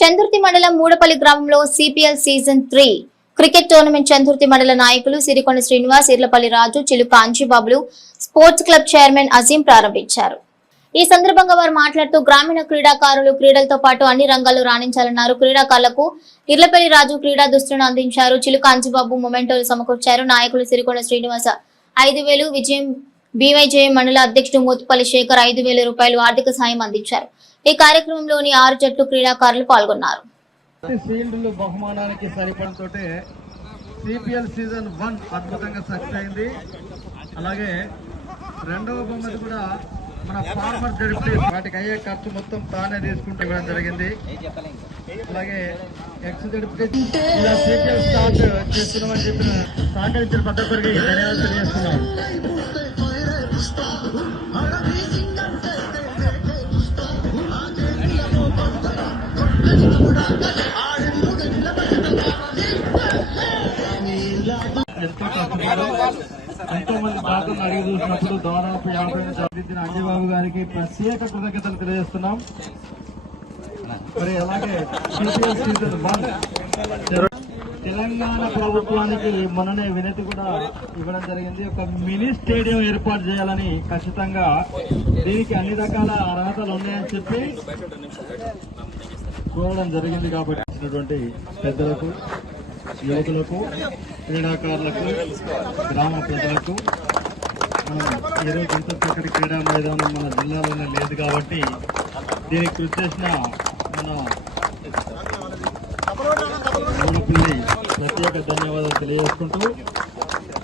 చందుర్తి మండలం మూడపల్లి గ్రామంలో CPL season three cricket tournament Chandurthi మండల నాయకులు సిరికొండ శ్రీనివాస్ ఇర్లపల్లి రాజు చిలుక అంజిబాబులు స్పోర్ట్స్ క్లబ్ చైర్మన్ అజీం ప్రారంభించారు. ఈ సందర్భంగా వారు మాట్లాడుతూ గ్రామీణ క్రీడాకారులు క్రీడలతో పాటు అన్ని రంగాల్లో రాణించాలన్నారు. క్రీడాకారులకు ఇర్లపల్లి రాజు క్రీడా దుస్తులను అందించారు. చిలుక అంజిబాబు మొమెంటోలు సమకూర్చారు. నాయకులు సిరికొండ శ్రీనివాస ఐదు వేలు విజయం బీవైజే మండల అధ్యక్షుడు మోతుపల్లి శేఖర్ ఐదు వేల రూపాయలు ఆర్థిక సాయం అందించారు. ఈ కార్యక్రమంలోని ఆరు జట్లు క్రీడాకారులు పాల్గొన్నారు. ఫీల్డ్లు బహుమానానికి సరిపడతోటే సిపిఎల్ సీజన్ వన్ అద్భుతంగా సక్సెస్ అయింది. అలాగే రెండవ బొమ్మది కూడా మన ఫార్మర్ జడిపి వాటికి అయ్యే ఖర్చు మొత్తం తానే తీసుకుంటూ ఇవ్వడం జరిగింది. అలాగే ఎక్స్ జడిపి ఇలా సిపిఎల్ స్టార్ట్ చేస్తున్నామని చెప్పిన సహకరించిన ప్రతి ధన్యవాదాలు తెలియజేస్తున్నాం. ఎంతో మంది పాత్రలు అడిగి చూసినప్పుడు దాదాపు యాభై అందించిన అంజబాబు గారికి ప్రత్యేక కృతజ్ఞతలు తెలియజేస్తున్నాం. మరి అలాగే తెలంగాణ ప్రభుత్వానికి మొన్ననే వినతి కూడా ఇవ్వడం జరిగింది. ఒక మినీ స్టేడియం ఏర్పాటు చేయాలని ఖచ్చితంగా దీనికి అన్ని రకాల అర్హతలు ఉన్నాయని చెప్పి కోరడం జరిగింది కాబట్టి పెద్దలకు యువకులకు క్రీడాకారులకు గ్రామ ప్రజలకు ఈరోజు ఇంత చక్కటి క్రీడా మైదానం మన జిల్లాలోనే లేదు కాబట్టి దీనికి కృషి చేసిన మన మూడపల్లి ప్రత్యేక ధన్యవాదాలు తెలియజేసుకుంటూ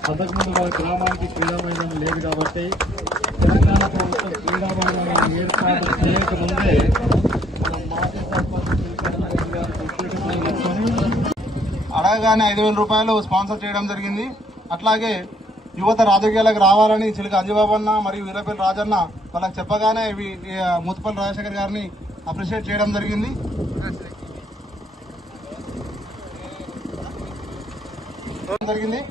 అంతకుముందు మన గ్రామానికి క్రీడా మైదానం లేదు కాబట్టి తెలంగాణ ప్రభుత్వం క్రీడా మైదానం ఏర్పాటు చేయకముందే మన మాజీ సర్పంచ్ శ్రీకరణ్ గారు ప్రత్యేక శ్రద్ధ తీసుకొని రాగానే ఐదు వేల రూపాయలు స్పాన్సర్ చేయడం జరిగింది. అట్లాగే యువత రాజకీయాలకు రావాలని చిలుక అంజబాబన్న మరియు వీరపల్లి రాజన్న వాళ్ళకి చెప్పగానే వీ- ముత్తుపల్లి రాజశేఖర్ గారిని అప్రిషియేట్ చేయడం జరిగింది. జరిగింది.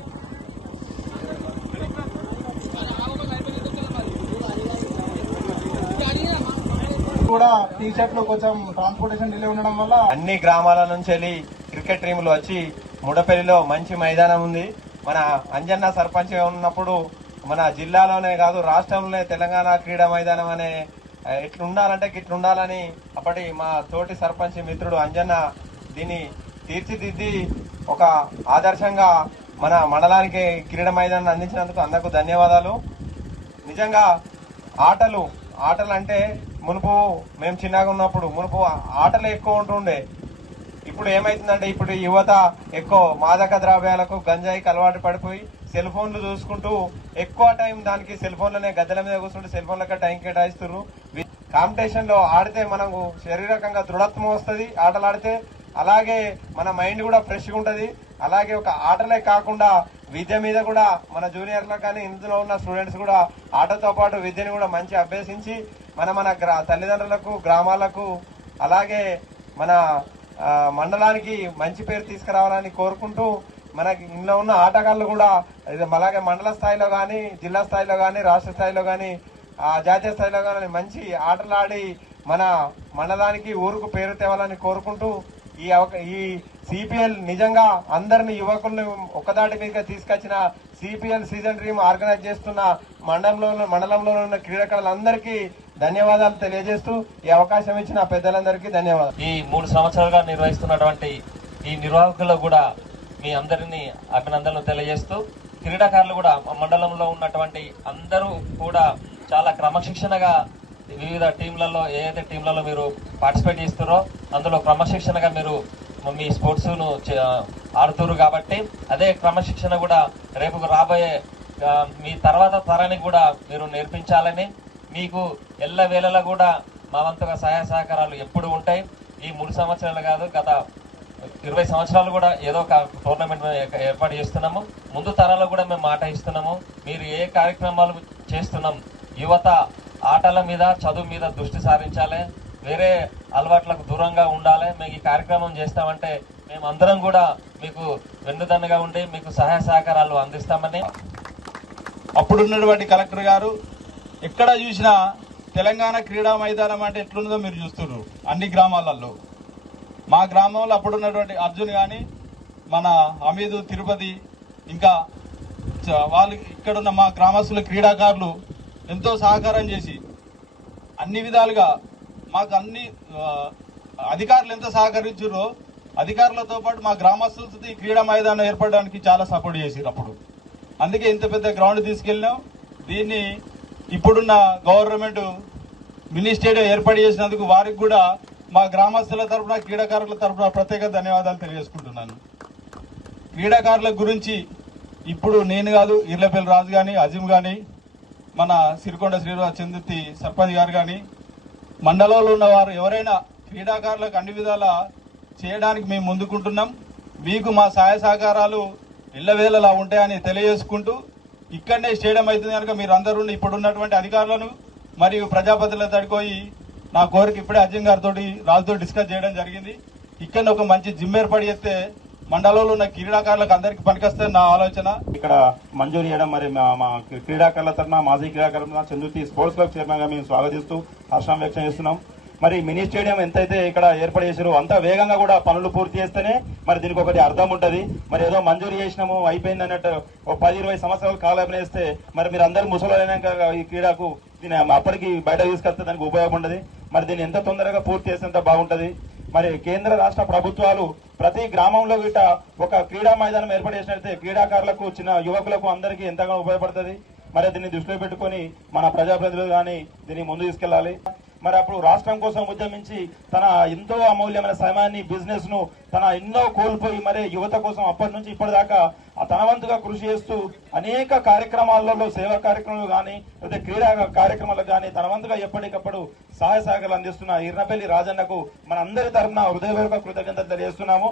కూడా టీ షర్ట్లు కొంచెం ట్రాన్స్పోర్టేషన్ డిలే ఉండడం వల్ల అన్ని గ్రామాల నుంచి వెళ్ళి క్రికెట్ టీములు వచ్చి ముడపల్లిలో మంచి మైదానం ఉంది. మన అంజన్న సర్పంచ్ ఉన్నప్పుడు మన జిల్లాలోనే కాదు రాష్ట్రంలోనే తెలంగాణ క్రీడా మైదానం అనే ఆ, ఇట్లుండాలంటే ఇట్లుండాలని అప్పటి మా తోటి సర్పంచ్ మిత్రుడు అంజన్న దీన్ని తీర్చిదిద్ది ఒక ఆదర్శంగా మన మండలానికి క్రీడా మైదానాన్ని అందించినందుకు అందరికీ ధన్యవాదాలు. నిజంగా ఆటలు ఆటలు అంటే మునుపు మేము చిన్నగా ఉన్నప్పుడు మునుపు ఆటలు ఎక్కువ ఉంటుండే. ఇప్పుడు ఏమైతుందంటే ఇప్పుడు యువత ఎక్కువ మాదక ద్రవ్యాలకు గంజాయికి అలవాటు పడిపోయి సెల్ ఫోన్లు చూసుకుంటూ ఎక్కువ టైం దానికి సెల్ ఫోన్లనే గద్దెల మీద కూర్చుంటూ సెల్ ఫోన్లకే టైం కేటాయిస్తున్నారు కాంపిటీషన్లో ఆడితే మనకు శారీరకంగా దృఢత్వం వస్తుంది ఆటలు ఆడితే అలాగే మన మైండ్ కూడా ఫ్రెష్గా ఉంటుంది. అలాగే ఒక ఆటలే కాకుండా విద్య మీద కూడా మన జూనియర్లకు కానీ ఇందులో ఉన్న స్టూడెంట్స్ కూడా ఆటతో పాటు విద్యను కూడా మంచి అభ్యసించి మన మన గ్రా- తల్లిదండ్రులకు గ్రామాలకు అలాగే మన మండలానికి మంచి పేరు తీసుకురావాలని కోరుకుంటూ మనకి ఇందులో ఉన్న ఆటగాళ్ళు కూడా అలాగే మండల స్థాయిలో కానీ జిల్లా స్థాయిలో కానీ రాష్ట్ర స్థాయిలో కానీ ఆ జాతీయ స్థాయిలో కానీ మంచి ఆటలు ఆడి మన మండలానికి ఊరుకు పేరు తేవాలని కోరుకుంటూ ఈ ఈ సిపిఎల్ నిజంగా అందరిని యువకుల్ని ఒక్కదాటి మీదగా తీసుకొచ్చిన సిపిఎల్ సీజన్ డ్రీమ్ ఆర్గనైజ్ చేస్తున్న మండలంలో మండలంలో ఉన్న క్రీడాకారులందరికీ ధన్యవాదాలు తెలియజేస్తూ ఈ అవకాశం ఇచ్చిన పెద్దలందరికీ ధన్యవాదాలు. ఈ మూడు సంవత్సరాలుగా నిర్వహిస్తున్నటువంటి ఈ నిర్వాహకులు కూడా మీ అందరినీ అభినందనలు తెలియజేస్తూ క్రీడాకారులు కూడా మా మండలంలో ఉన్నటువంటి అందరూ కూడా చాలా క్రమశిక్షణగా వివిధ టీంలలో ఏదైతే టీంలలో మీరు పార్టిసిపేట్ చేస్తారో అందులో క్రమశిక్షణగా మీరు మీ స్పోర్ట్స్ను ఆడుతురు చే- కాబట్టి అదే క్రమశిక్షణ కూడా రేపు రాబోయే మీ తర్వాత తరానికి కూడా మీరు నేర్పించాలని మీకు ఎల్ల వేళలా కూడా మా వంతుగా సహాయ సహకారాలు ఎప్పుడు ఉంటాయి. ఈ మూడు సంవత్సరాలు కాదు గత ఇరవై సంవత్సరాలు కూడా ఏదో ఒక టోర్నమెంట్ ఏర్పాటు చేస్తున్నాము. ముందు తరాలకు కూడా మేము మాట ఇస్తున్నాము. మీరు ఏ కార్యక్రమాలు చేస్తున్నాం యువత ఆటల మీద చదువు మీద దృష్టి సారించాలి. వేరే అలవాట్లకు దూరంగా ఉండాలి. మేము ఈ కార్యక్రమం చేస్తామంటే మేము అందరం కూడా మీకు వెన్నుదన్నుగా ఉండి మీకు సహాయ సహకారాలు అందిస్తామని. అప్పుడున్నటువంటి కలెక్టర్ గారు ఎక్కడ చూసినా తెలంగాణ క్రీడా మైదానం అంటే ఎట్లుందో మీరు చూస్తున్నారు అన్ని గ్రామాలలో. మా గ్రామంలో అప్పుడున్నటువంటి అర్జున్ కానీ మన హమీదు తిరుపతి ఇంకా చ- వాళ్ళు ఇక్కడున్న మా గ్రామస్తుల క్రీడాకారులు ఎంతో సహకారం చేసి అన్ని విధాలుగా మాకు అన్ని అధికారులు ఎంత సహకరించారో అధికారులతో పాటు మా గ్రామస్తులతో ఈ క్రీడా మైదానం ఏర్పడడానికి చాలా సపోర్ట్ చేసారు అప్పుడు. అందుకే ఇంత పెద్ద గ్రౌండ్ తీసుకెళ్ళినాం. దీన్ని ఇప్పుడున్న గవర్నమెంట్ మినీ స్టేడియం ఏర్పాటు చేసినందుకు వారికి కూడా మా గ్రామస్తుల తరపున క్రీడాకారుల తరపున ప్రత్యేక ధన్యవాదాలు తెలియజేసుకుంటున్నాను. క్రీడాకారుల గురించి ఇప్పుడు నేను కాదు ఇర్లపల్లి రాజు కానీ అజీమ్ కానీ మన సిరికొండ శ్రీనివాస్ చందుర్తి సర్పంచ్ గారు కానీ మండలంలో ఉన్న వారు ఎవరైనా క్రీడాకారులకు అన్ని విధాల చేయడానికి మేము ముందుకుంటున్నాం. మీకు మా సహాయ సహకారాలు ఇళ్ళవేళలా ఉంటాయని తెలియజేసుకుంటూ ఇక్కడనే స్టేడియం అవుతుంది కనుక మీరు అందరూ ఇప్పుడున్నటువంటి అధికారులను మరియు ప్రజాపతిలో తడిపోయి నా కోరిక ఇప్పుడే అజయ్ గారితో రాజుతో డిస్కస్ చేయడం జరిగింది. ఇక్కడ ఒక మంచి జిమ్ ఏర్పాటు చేస్తే మండలంలో ఉన్న క్రీడాకారులకు అందరికీ పనికొస్తే నా ఆలోచన. ఇక్కడ మంజూరు చేయడం మరి మా క్రీడాకారుల తరఫున మాజీ క్రీడాకారుల తరఫున స్పోర్ట్స్ క్లబ్ చైర్మన్గా మేము స్వాగతిస్తూ హర్షం వ్యక్తం చేస్తున్నాం. మరి మినీ స్టేడియం ఎంతైతే ఇక్కడ ఏర్పాటు చేశారో అంత వేగంగా కూడా పనులు పూర్తి చేస్తేనే మరి దీనికి ఒకటి అర్థం ఉంటుంది. మరి ఏదో మంజూరు చేసినాము అయిపోయింది అన్నట్టు ఒక పది ఇరవై సంవత్సరాలు కాలం మరి మీరు అందరూ ముసలైనాక ఈ క్రీడకు దీని అప్పటికి బయట తీసుకెళ్తే దానికి ఉపయోగం ఉండదు. మరి దీన్ని ఎంత తొందరగా పూర్తి చేస్తే అంత బాగుంటుంది. మరి కేంద్ర రాష్ట్ర ప్రభుత్వాలు ప్రతి గ్రామంలో గిట్ట ఒక క్రీడా మైదానం ఏర్పాటు చేసినట్లయితే క్రీడాకారులకు చిన్న యువకులకు అందరికీ ఎంతగానో ఉపయోగపడుతుంది. మరి దీన్ని దృష్టిలో పెట్టుకొని మన ప్రజాప్రతినిధులు కానీ దీన్ని ముందు తీసుకెళ్ళాలి మరి అప్పుడు రాష్ట్రం కోసం ఉద్యమించి తన ఎంతో అమూల్యమైన సమయాన్ని బిజినెస్ను తన ఎన్నో కోల్పోయి మరి యువత కోసం అప్పటి నుంచి ఇప్పటిదాకా తన వంతుగా కృషి చేస్తూ అనేక కార్యక్రమాలలో సేవా కార్యక్రమాలు కానీ లేదా క్రీడా కార్యక్రమాలు కానీ తన వంతుగా ఎప్పటికప్పుడు సహాయ సహకారాలు అందిస్తున్న ఇర్నపల్లి రాజన్నకు మన అందరి తరఫున హృదయపూర్వక కృతజ్ఞతలు తెలియజేస్తున్నాము.